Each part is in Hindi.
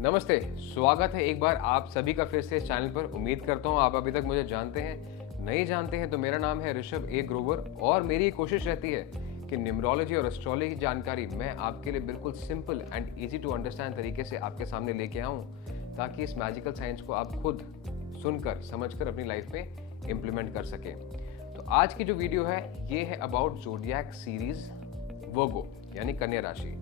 नमस्ते, स्वागत है एक बार आप सभी का फिर से इस चैनल पर। उम्मीद करता हूँ आप अभी तक मुझे जानते हैं। नहीं जानते हैं तो मेरा नाम है ऋषभ ए ग्रोवर और मेरी ये कोशिश रहती है कि न्यूमरोलॉजी और एस्ट्रोलॉजी की जानकारी मैं आपके लिए बिल्कुल simple and easy to understand तरीके से आपके सामने लेके आऊँ, ताकि इस मैजिकल साइंस को आप खुद सुनकर समझकर अपनी लाइफ में इम्प्लीमेंट कर सकें। तो आज की जो वीडियो है ये है अबाउट ज़ोडिएक सीरीज वर्गो यानी कन्या राशि।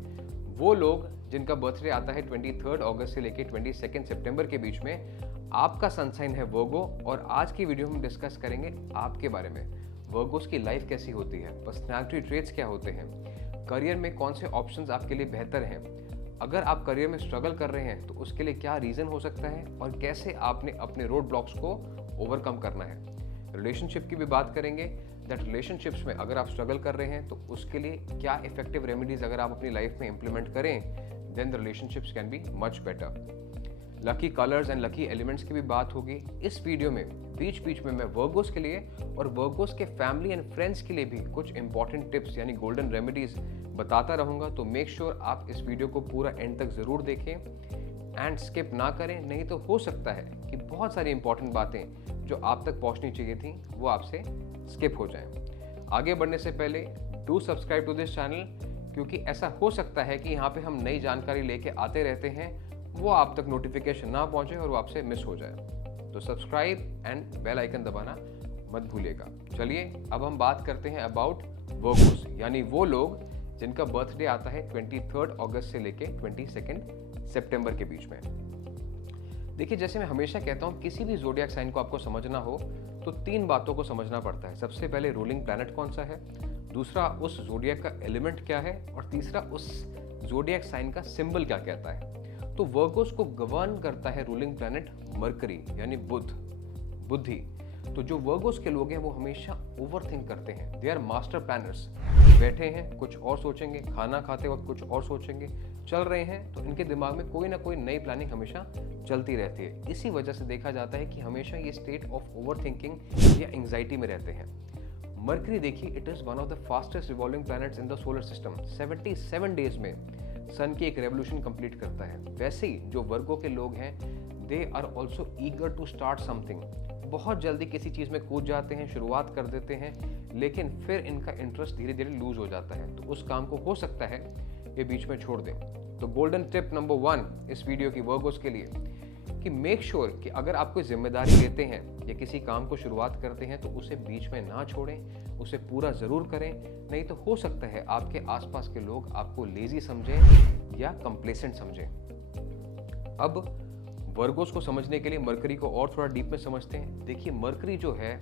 वो लोग जिनका बर्थडे आता है 23 अगस्त से लेकर 22 सितंबर के बीच में, आपका सन साइन है वर्गो। और आज की वीडियो में डिस्कस करेंगे आपके बारे में, वर्गोस की लाइफ कैसी होती है, पर्सनैलिटी ट्रेट्स क्या होते हैं, करियर में कौन से ऑप्शंस आपके लिए बेहतर हैं, अगर आप करियर में स्ट्रगल कर रहे हैं तो उसके लिए क्या रीज़न हो सकता है और कैसे आपने अपने रोड ब्लॉक्स को ओवरकम करना है। रिलेशनशिप की भी बात करेंगे, दैट रिलेशनशिप्स में अगर आप स्ट्रगल कर रहे हैं तो उसके लिए क्या इफेक्टिव रेमेडीज अगर आप अपनी लाइफ में इंप्लीमेंट करें, then the relationships can be much better. Lucky colours and lucky elements की भी बात होगी इस वीडियो में। बीच बीच में मैं वर्गोस के लिए और वर्गोस के फैमिली एंड फ्रेंड्स के लिए भी कुछ इंपॉर्टेंट टिप्स यानी गोल्डन रेमेडीज बताता रहूँगा। तो मेक श्योर आप इस वीडियो को पूरा एंड तक ज़रूर देखें एंड स्किप ना करें, नहीं तो हो सकता है कि बहुत सारी इंपॉर्टेंट बातें जो आप तक पहुंचनी चाहिए थी वो आपसे स्किप हो जाएं। आगे बढ़ने से पहले do subscribe to this channel, क्योंकि ऐसा हो सकता है कि यहाँ पे हम नई जानकारी लेके आते रहते हैं, वो आप तक नोटिफिकेशन ना पहुंचे और वो आपसे मिस हो जाए। तो सब्सक्राइब एंड बेल आइकन दबाना मत भूलिएगा। चलिए अब हम बात करते हैं अबाउट वर्गोस, यानी वो लोग जिनका बर्थडे आता है 23 अगस्त से लेके 22 सितंबर के बीच में। देखिए, जैसे मैं हमेशा कहता हूँ, किसी भी ज़ोडिएक साइन को आपको समझना हो तो 3 बातों को समझना पड़ता है। सबसे पहले रूलिंग प्लैनेट कौन सा है, दूसरा उस ज़ोडिएक का एलिमेंट क्या है, और तीसरा उस ज़ोडिएक साइन का सिंबल क्या कहता है। तो वर्गोस को गवर्न करता है रूलिंग प्लैनेट मरकरी यानी बुद्धि। तो जो वर्गोस के लोग हैं वो हमेशा ओवरथिंक करते हैं, दे आर मास्टर प्लानर्स। बैठे हैं कुछ और सोचेंगे, खाना खाते वक्त कुछ और सोचेंगे, चल रहे हैं तो इनके दिमाग में कोई ना कोई नई प्लानिंग हमेशा चलती रहती है। इसी वजह से देखा जाता है कि हमेशा ये स्टेट ऑफ ओवरथिंकिंग या एंग्जाइटी में रहते हैं। मरकरी देखिए, it is one of the fastest revolving planets in the solar system. 77 days में सन की एक रेवोल्यूशन कंप्लीट करता है। वैसे ही जो वर्गो के लोग हैं, they are also eager to start something. बहुत जल्दी किसी चीज़ में कूद जाते हैं, शुरुआत कर देते हैं, लेकिन फिर इनका इंटरेस्ट धीरे धीरे लूज हो जाता है, तो उस काम को हो सकता है ये बीच में छोड़ दें। तो गोल्डन टिप नंबर 1 इस वीडियो की वर्गोस के लिए कि मेक श्योर कि अगर आप कोई जिम्मेदारी लेते हैं या किसी काम को शुरुआत करते हैं तो उसे बीच में ना छोड़ें, उसे पूरा ज़रूर करें। नहीं तो हो सकता है आपके आसपास के लोग आपको लेजी समझें या कंप्लेसेंट समझें। अब वर्गोस को समझने के लिए मरकरी को और थोड़ा डीप में समझते हैं। देखिए, मरकरी जो है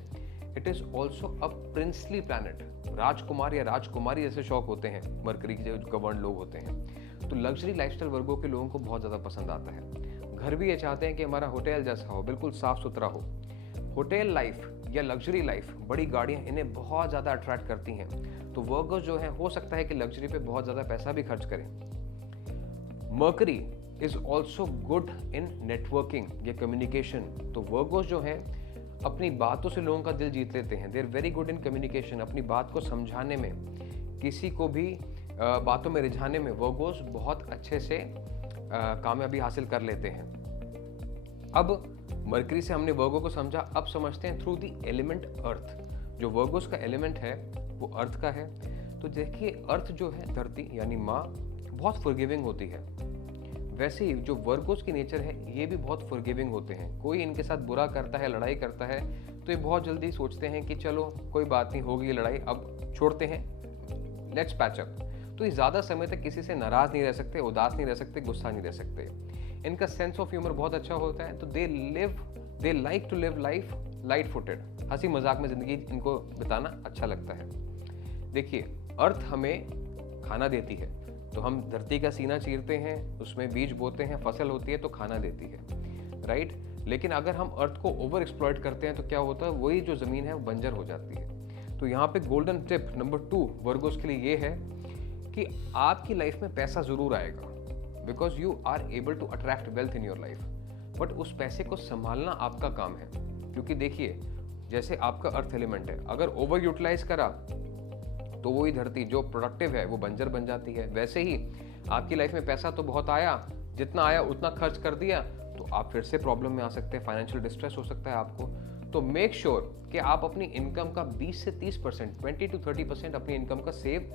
it is also a princely planet. राजकुमार या राजकुमारी जैसे शौक होते हैं मरकरी के जो गवर्न लोग होते हैं। तो लग्जरी लाइफस्टाइल वर्गों के लोगों को बहुत ज़्यादा पसंद आता है। घर भी ये चाहते हैं कि हमारा होटल जैसा हो, बिल्कुल साफ सुथरा हो। होटल लाइफ या लग्जरी लाइफ, बड़ी गाड़ियाँ इन्हें बहुत ज़्यादा अट्रैक्ट करती हैं। तो वर्गोस जो हैं हो सकता है कि लग्जरी पे बहुत ज़्यादा पैसा भी खर्च करें। Mercury is also good in networking या कम्युनिकेशन। तो वर्गोस जो हैं अपनी बातों से लोगों का दिल जीत लेते हैं। They are very good in communication. अपनी बात को समझाने में, किसी को भी बातों में रिझाने में वर्गोस बहुत अच्छे से कामयाबी हासिल कर लेते हैं। अब मरकरी से हमने वर्गो को समझा, अब समझते हैं थ्रू द एलिमेंट अर्थ। जो वर्गोस का एलिमेंट है वो अर्थ का है। तो देखिए, अर्थ जो है धरती यानी माँ, बहुत फॉरगिविंग होती है। वैसे ही जो वर्गोस की नेचर है ये भी बहुत फॉरगिविंग होते हैं। कोई इनके साथ बुरा करता है, लड़ाई करता है, तो ये बहुत जल्दी सोचते हैं कि चलो कोई बात नहीं, होगी लड़ाई, अब छोड़ते हैं, लेट्स पैच अप। तो ये ज़्यादा समय तक किसी से नाराज़ नहीं रह सकते, उदास नहीं रह सकते, गुस्सा नहीं रह सकते। इनका सेंस ऑफ ह्यूमर बहुत अच्छा होता है। तो they like to live life light footed. हंसी मजाक में ज़िंदगी इनको बिताना अच्छा लगता है। देखिए, अर्थ हमें खाना देती है, तो हम धरती का सीना चीरते हैं, उसमें बीज बोते हैं, फसल होती है तो खाना देती है, राइट। लेकिन अगर हम अर्थ को ओवर एक्सप्लॉइट करते हैं तो क्या होता है, वही जो ज़मीन है वो बंजर हो जाती है। तो यहाँ पे गोल्डन टिप नंबर 2 वर्गोस के लिए ये है कि आपकी लाइफ में पैसा ज़रूर आएगा, because you are able to attract wealth in your life. But उस पैसे को संभालना आपका काम है, क्योंकि देखिए, जैसे आपका अर्थ एलिमेंट है, अगर ओवर यूटिलाइज करा तो वही धरती जो प्रोडक्टिव है वो बंजर बन जाती है। वैसे ही आपकी लाइफ में पैसा तो बहुत आया, जितना आया उतना खर्च कर दिया तो आप फिर से प्रॉब्लम में आ सकते हैं, फाइनेंशियल डिस्ट्रेस हो सकता है आपको। तो मेक श्योर कि आप अपनी इनकम का 20 से 30%, 20 to 30% अपनी इनकम का सेव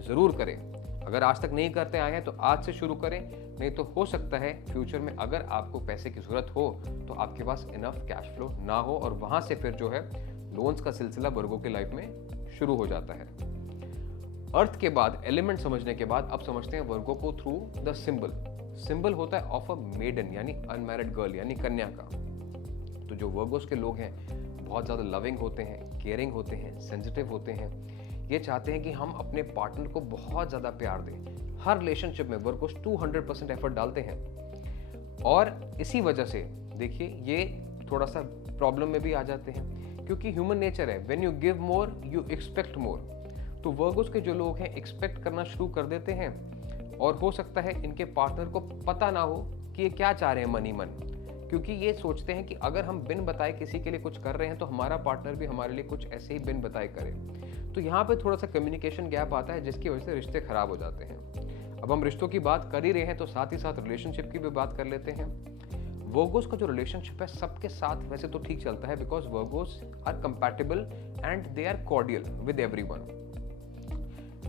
जरूर करें। अगर आज तक नहीं करते आए हैं तो आज से शुरू करें, नहीं तो हो सकता है फ्यूचर में अगर आपको पैसे की जरूरत हो तो आपके पास इनफ कैश फ्लो ना हो, और वहां से फिर जो है लोन्स का सिलसिला वर्गों की लाइफ में शुरू हो जाता है। अर्थ के बाद एलिमेंट समझने के बाद अब समझते हैं वर्गों को थ्रू द सिंबल। सिंबल होता है ऑफ अ मेडन यानी अनमैरिड गर्ल यानी कन्या का। तो जो वर्गोस के लोग हैं बहुत ज़्यादा लविंग होते हैं, केयरिंग होते हैं, सेंसिटिव होते हैं। ये चाहते हैं कि हम अपने पार्टनर को बहुत ज़्यादा प्यार दें। हर रिलेशनशिप में वर्गोस 200% एफर्ट डालते हैं, और इसी वजह से देखिए ये थोड़ा सा प्रॉब्लम में भी आ जाते हैं, क्योंकि ह्यूमन नेचर है, when you give more you expect more. तो वर्गोस के जो लोग हैं एक्सपेक्ट करना शुरू कर देते हैं, और हो सकता है इनके पार्टनर को पता ना हो कि ये क्या चाह रहे हैं मन ही मन, क्योंकि ये सोचते हैं कि अगर हम बिन बताए किसी के लिए कुछ कर रहे हैं तो हमारा पार्टनर भी हमारे लिए कुछ ऐसे ही बिन बताए करे। तो यहाँ पे थोड़ा सा कम्युनिकेशन गैप आता है, जिसकी वजह से रिश्ते खराब हो जाते हैं। अब हम रिश्तों की बात कर ही रहे हैं तो साथ ही साथ रिलेशनशिप की भी बात कर लेते हैं। वर्गोस का जो रिलेशनशिप है सबके साथ वैसे तो ठीक चलता है, because Virgos are compatible and they are cordial with everyone.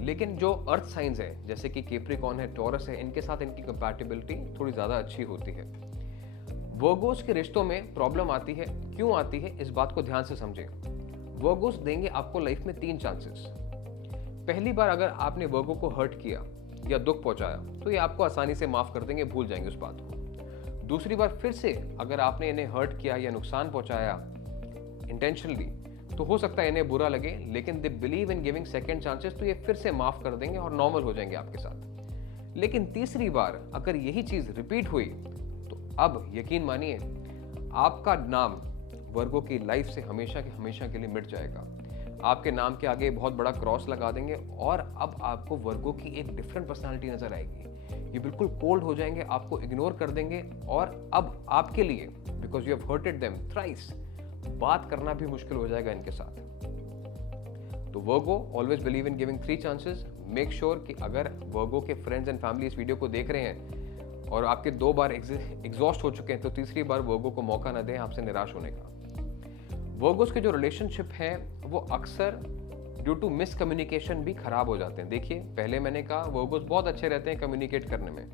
लेकिन जो अर्थ साइंस है जैसे कि कैप्रिकॉर्न है, टॉरस है, इनके साथ इनकी कंपैटिबिलिटी थोड़ी ज़्यादा अच्छी होती है। वर्गोस के रिश्तों में प्रॉब्लम आती है, क्यों आती है इस बात को ध्यान से समझें। वर्गोस देंगे आपको लाइफ में 3 चांसेस। पहली बार अगर आपने वर्गो को हर्ट किया या दुख पहुंचाया तो ये आपको आसानी से माफ कर देंगे, भूल जाएंगे उस बात को। दूसरी बार फिर से अगर आपने इन्हें हर्ट किया या नुकसान पहुंचाया इंटेंशनली तो हो सकता है इन्हें बुरा लगे, लेकिन they believe in giving second chances, तो ये फिर से माफ कर देंगे और नॉर्मल हो जाएंगे आपके साथ। लेकिन तीसरी बार अगर यही चीज रिपीट हुई तो अब यकीन मानिए आपका नाम वर्गों की लाइफ से हमेशा के लिए मिट जाएगा। आपके नाम के आगे बहुत बड़ा क्रॉस लगा देंगे, और अब आपको वर्गों की एक डिफरेंट पर्सनालिटी नजर आएगी। ये बिल्कुल कोल्ड हो जाएंगे, आपको इग्नोर कर देंगे, और अब आपके लिए because you have hurted them thrice बात करना भी मुश्किल हो जाएगा इनके साथ। तो Virgo always believe in giving 3 chances. Make sure कि अगर वर्गो के फ्रेंड्स एंड फैमिली इस वीडियो को देख रहे हैं और आपके 2 बार एग्जॉस्ट हो चुके हैं तो तीसरी बार वर्गो को मौका ना दें आपसे निराश होने का। वर्गोस के जो रिलेशनशिप है वो अक्सर ड्यू टू मिसकम्युनिकेशन भी खराब हो जाते हैं। देखिए पहले मैंने कहा वर्गोस बहुत अच्छे रहते हैं कम्युनिकेट करने में,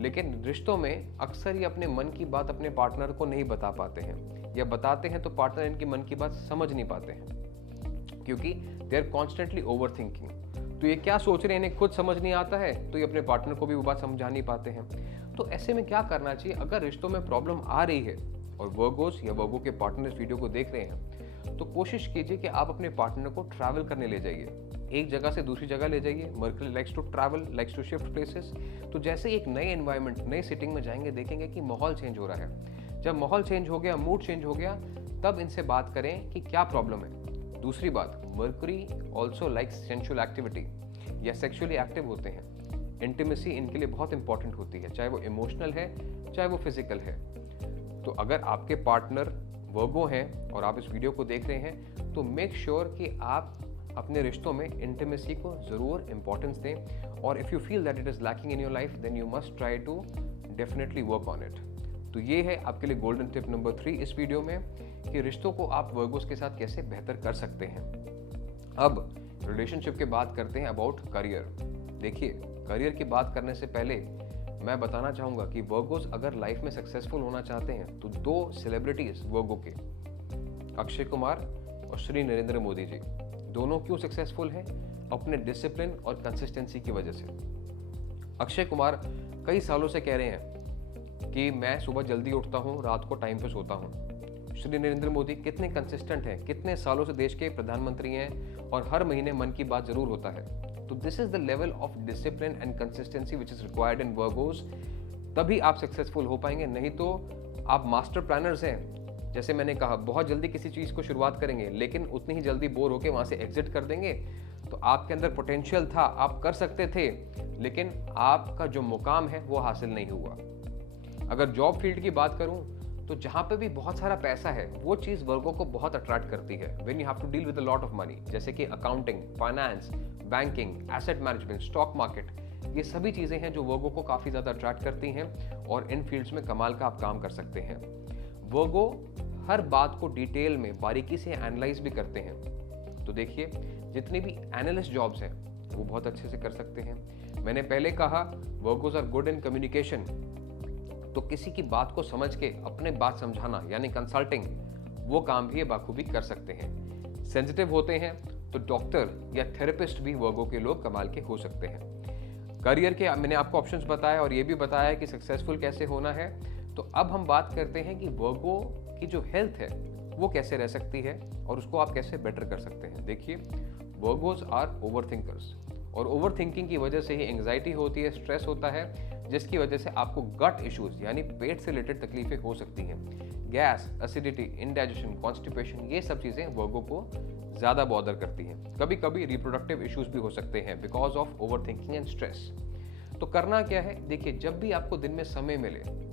लेकिन रिश्तों में अक्सर ये अपने मन की बात अपने पार्टनर को नहीं बता पाते हैं, या बताते हैं तो पार्टनर इनकी मन की बात समझ नहीं पाते हैं, क्योंकि they are constantly over thinking. तो ये क्या सोच रहे हैं इन्हें खुद समझ नहीं आता है, तो ये अपने पार्टनर को भी वो बात समझा नहीं पाते हैं। तो ऐसे में क्या करना चाहिए अगर रिश्तों में प्रॉब्लम आ रही है और वर्गोस या वर्गो के पार्टनर इस वीडियो को देख रहे हैं, तो कोशिश कीजिए कि आप अपने पार्टनर को ट्रैवल करने ले जाइए, एक जगह से दूसरी जगह ले जाइए। Mercury likes to travel, likes to shift places. तो जैसे एक नए एनवायरनमेंट, नई सिटिंग में जाएंगे देखेंगे कि माहौल चेंज हो रहा है। जब माहौल चेंज हो गया, मूड चेंज हो गया, तब इनसे बात करें कि क्या प्रॉब्लम है। दूसरी बात, mercury also likes sensual activity, या सेक्सुअली एक्टिव होते हैं। इंटीमेसी इनके लिए बहुत इंपॉर्टेंट होती है, चाहे वो इमोशनल है चाहे वो फिजिकल है। तो अगर आपके पार्टनर वर्गो हैं और आप इस वीडियो को देख रहे हैं तो मेक श्योर कि आप अपने रिश्तों में इंटीमेसी को ज़रूर इंपॉर्टेंस दें, और if you feel that it is lacking in your life then you must try to definitely work on it. तो ये है आपके लिए गोल्डन टिप नंबर 3 इस वीडियो में, कि रिश्तों को आप वर्गोस के साथ कैसे बेहतर कर सकते हैं। अब रिलेशनशिप की बात करते हैं अबाउट करियर। देखिए करियर की बात करने से पहले मैं बताना चाहूँगा कि वर्गोस अगर लाइफ में सक्सेसफुल होना चाहते हैं तो 2 सेलिब्रिटीज वर्गो के, अक्षय कुमार और श्री नरेंद्र मोदी जी, दोनों क्यों सक्सेसफुल हैं? अपने डिसिप्लिन और कंसिस्टेंसी की वजह से। अक्षय कुमार कई सालों से कह रहे हैं कि मैं सुबह जल्दी उठता हूँ, रात को टाइम पे सोता हूँ। श्री नरेंद्र मोदी कितने कंसिस्टेंट हैं, कितने सालों से देश के प्रधानमंत्री हैं और हर महीने मन की बात जरूर होता है। तो this is the level of discipline and consistency which is required in Virgo's. तभी आप सक्सेसफुल हो पाएंगे, नहीं तो आप मास्टर प्लानर्स हैं। जैसे मैंने कहा बहुत जल्दी किसी चीज़ को शुरुआत करेंगे लेकिन उतनी ही जल्दी बोर होकर वहाँ से एग्जिट कर देंगे। तो आपके अंदर पोटेंशियल था, आप कर सकते थे, लेकिन आपका जो मुकाम है वो हासिल नहीं हुआ। अगर जॉब फील्ड की बात करूं तो जहां पे भी बहुत सारा पैसा है वो चीज़ वर्गों को बहुत अट्रैक्ट करती है। When you have to deal with a lot of money, जैसे कि accounting, finance, banking, asset management, stock market, ये सभी चीज़ें हैं जो वर्गो को काफ़ी ज़्यादा अट्रैक्ट करती हैं और इन फील्ड्स में कमाल का आप काम कर सकते हैं। वर्गो हर बात को डिटेल में बारीकी से एनालाइज भी करते हैं। तो देखिए, जितनी भी एनालिस्ट जॉब्स हैं वो बहुत अच्छे से कर सकते हैं। मैंने पहले कहा Virgos are good in communication, तो किसी की बात को समझ के अपने बात समझाना यानी कंसल्टिंग, वो काम भी ये बाखूबी कर सकते हैं। सेंसिटिव होते हैं तो डॉक्टर या थेरेपिस्ट भी वर्गो के लोग कमाल के हो सकते हैं। करियर के मैंने आपको ऑप्शंस बताया और ये भी बताया कि सक्सेसफुल कैसे होना है। तो अब हम बात करते हैं कि वर्गो की जो हेल्थ है वो कैसे रह सकती है और उसको आप कैसे बेटर कर सकते हैं। देखिए, वर्गोज आर ओवरथिंकर्स और ओवरथिंकिंग की वजह से ही एंग्जाइटी होती है, स्ट्रेस होता है, जिसकी वजह से आपको गट इश्यूज यानी पेट से रिलेटेड तकलीफें हो सकती हैं। गैस, एसिडिटी, इंडाइजेशन, कॉन्स्टिपेशन, ये सब चीज़ें वर्गो को ज़्यादा बॉदर करती हैं। कभी कभी रिप्रोडक्टिव इश्यूज भी हो सकते हैं because of overthinking and stress. तो करना क्या है, देखिए, जब भी आपको दिन में समय मिले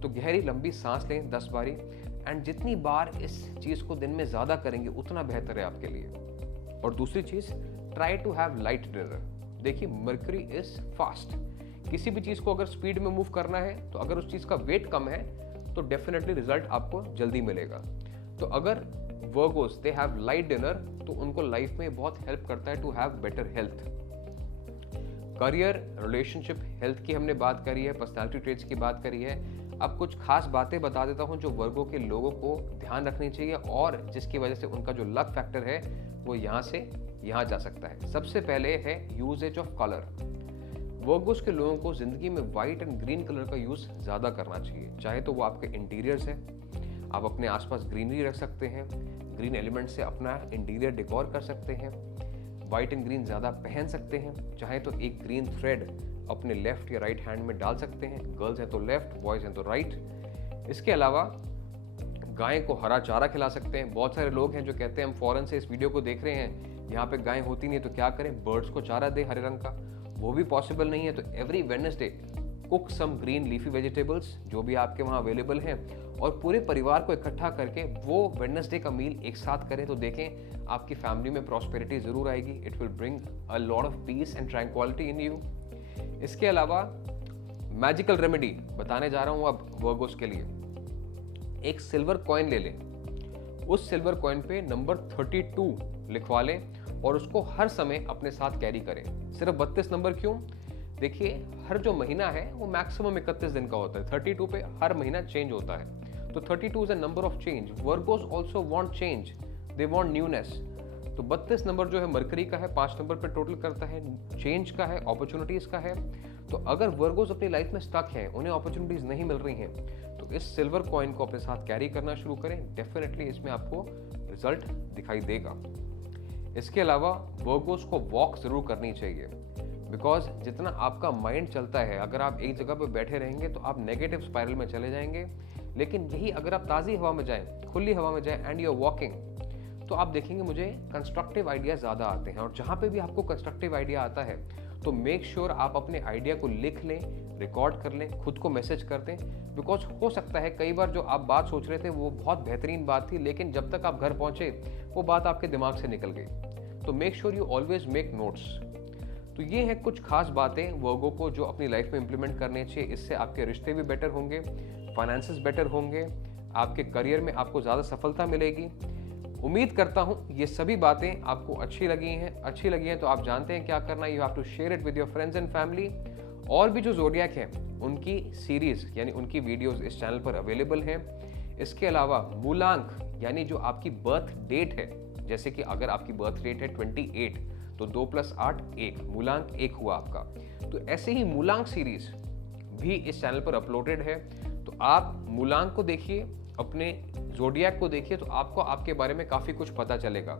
तो गहरी लंबी सांस लें 10 बारी, एंड जितनी बार इस चीज़ को दिन में ज़्यादा करेंगे उतना बेहतर है आपके लिए। और दूसरी चीज़, try to have light dinner. देखिए, मर्करी इज फास्ट, किसी भी चीज़ को अगर स्पीड में मूव करना है तो अगर उस चीज़ का वेट कम है तो डेफिनेटली रिजल्ट आपको जल्दी मिलेगा। तो अगर Virgos they have light dinner तो उनको लाइफ में बहुत हेल्प करता है to have better health. Career, relationship, health की हमने बात करी है, पर्सनालिटी ट्रेट्स की बात करी है। अब कुछ खास बातें बता देता हूं जो वर्गो के लोगों को ध्यान रखनी चाहिए और जिसकी वजह से उनका जो लक फैक्टर है वो यहाँ से यहाँ जा सकता है। सबसे पहले है यूजेज ऑफ कलर। वर्गोस के लोगों को जिंदगी में व्हाइट एंड ग्रीन कलर का यूज ज्यादा करना चाहिए, चाहे तो वो आपके इंटीरियर्स है, आप अपने आसपास ग्रीनरी रख सकते हैं, ग्रीन एलिमेंट से अपना इंटीरियर डेकोर कर सकते हैं, व्हाइट एंड ग्रीन ज़्यादा पहन सकते हैं, चाहे तो एक ग्रीन थ्रेड अपने लेफ्ट या राइट हैंड में डाल सकते हैं, गर्ल्स हैं तो लेफ्ट, बॉयज़ हैं तो राइट। इसके अलावा गाय को हरा चारा खिला सकते हैं। बहुत सारे लोग हैं जो कहते हैं हम फॉरेन से इस वीडियो को देख रहे हैं, यहाँ पे गाय होती नहीं है तो क्या करें, बर्ड्स को चारा दे हरे रंग का, वो भी पॉसिबल नहीं है। तो every Wednesday cook some green leafy vegetables जो भी आपके वहाँ अवेलेबल हैं और पूरे परिवार को इकट्ठा करके वो वेडनेसडे का मील एक साथ करें तो देखें आपकी फैमिली में प्रॉस्पेरिटी ज़रूर आएगी। It will bring a lot of peace and tranquillity in you. इसके अलावा मैजिकल रेमेडी बताने जा रहा हूँ अब वर्गोस के लिए। एक सिल्वर कॉइन ले लें, उस सिल्वर कॉइन पे नंबर 32 लिखवा लें और उसको हर समय अपने साथ कैरी करें। सिर्फ 32 नंबर क्यों? देखिए, हर जो महीना है वो मैक्सिमम 31 दिन का होता है, 32 पे हर महीना चेंज होता है। तो 32 is a number of change. Virgo's also want change, they want newness. तो 32 नंबर जो है मरकरी का है, 5 नंबर पे टोटल करता है, चेंज का है, अपॉर्चुनिटीज का है। तो अगर वर्गोस अपनी लाइफ में स्टक हैं, उन्हें अपॉर्चुनिटीज नहीं मिल रही हैं, तो इस सिल्वर कॉइन को अपने साथ कैरी करना शुरू करें। डेफिनेटली इसमें आपको रिजल्ट दिखाई देगा। इसके अलावा वर्गोस को वॉक जरूर करनी चाहिए, बिकॉज जितना आपका माइंड चलता है, अगर आप एक जगह पर बैठे रहेंगे तो आप नेगेटिव स्पाइरल में चले जाएंगे। लेकिन यही अगर आप ताज़ी हवा में जाएं, खुली हवा में जाएं एंड यू आर वॉकिंग, तो आप देखेंगे मुझे कंस्ट्रक्टिव आइडिया ज़्यादा आते हैं। और जहाँ पे भी आपको कंस्ट्रक्टिव आइडिया आता है तो मेक श्योर आप अपने आइडिया को लिख लें, रिकॉर्ड कर लें, खुद को मैसेज कर दें। बिकॉज हो सकता है कई बार जो आप बात सोच रहे थे वो बहुत बेहतरीन बात थी, लेकिन जब तक आप घर पहुँचे वो बात आपके दिमाग से निकल गई। तो make sure you always make notes. तो ये है कुछ खास बातें वर्गो को जो अपनी लाइफ में इंप्लीमेंट करनी चाहिए। इससे आपके रिश्ते भी बेटर होंगे, फाइनेंसेस बेटर होंगे, आपके करियर में आपको ज़्यादा सफलता मिलेगी। उम्मीद करता हूँ ये सभी बातें आपको अच्छी लगी हैं तो आप जानते हैं क्या करना है। You have to share it with your friends and family. और भी जो ज़ोडिएक हैं उनकी सीरीज़ यानी उनकी वीडियोज़ इस चैनल पर अवेलेबल हैं। इसके अलावा मूलांक यानी जो आपकी बर्थ डेट है, जैसे कि अगर आपकी बर्थ डेट है 28 तो 2 + 8 1, मूलांक 1 हुआ आपका। तो ऐसे ही मूलांक सीरीज भी इस चैनल पर अपलोडेड है। तो आप मूलांक को देखिए, अपने ज़ोडिएक को देखिए, तो आपको आपके बारे में काफ़ी कुछ पता चलेगा।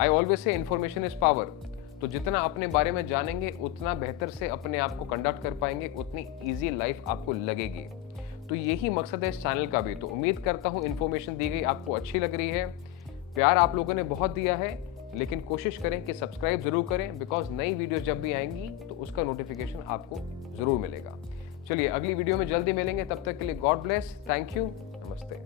I always say information is power. तो जितना अपने बारे में जानेंगे उतना बेहतर से अपने आप को कंडक्ट कर पाएंगे, उतनी ईजी लाइफ आपको लगेगी। तो यही मकसद है इस चैनल का भी। तो उम्मीद करता हूँ इन्फॉर्मेशन दी गई आपको अच्छी लग रही है। प्यार आप लोगों ने बहुत दिया है, लेकिन कोशिश करें कि सब्सक्राइब जरूर करें, बिकॉज नई वीडियोस जब भी आएंगी तो उसका नोटिफिकेशन आपको जरूर मिलेगा। चलिए अगली वीडियो में जल्दी मिलेंगे, तब तक के लिए गॉड ब्लेस, थैंक यू, नमस्ते।